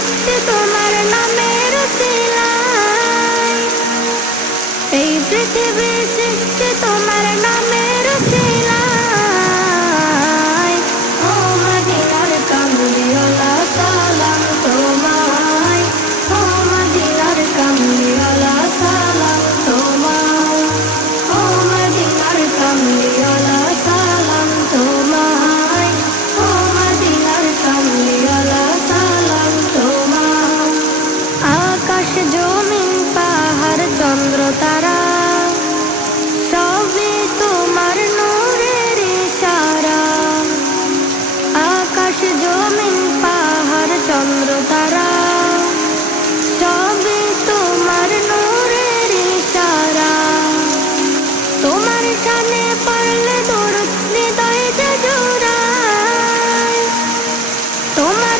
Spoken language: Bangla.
সৃষ্টি তোমার নামের উসিলায়, এই পৃথিবী সৃষ্টি তোমার নামের উসিলায়। ও মদিনার কামলিওয়ালা সালাম তোমায়, ও মদিনার কামলিওয়ালা সালাম তোমায়, ও মদিনার কামলিওয়ালা সালাম তোমায়, ও মদিনার কামলিওয়ালা সালাম তোমায়। আকাশ জমিন পাহাড় চন্দ্র তারা সবই তোমার নূরের ইশারা। আকাশ জমিন পাহাড় চন্দ্র তারা সবই তোমার নূরের ইশারা। তোমার টানে পড়লে দরুদ হৃদয় যে জোড়ায়, তোমার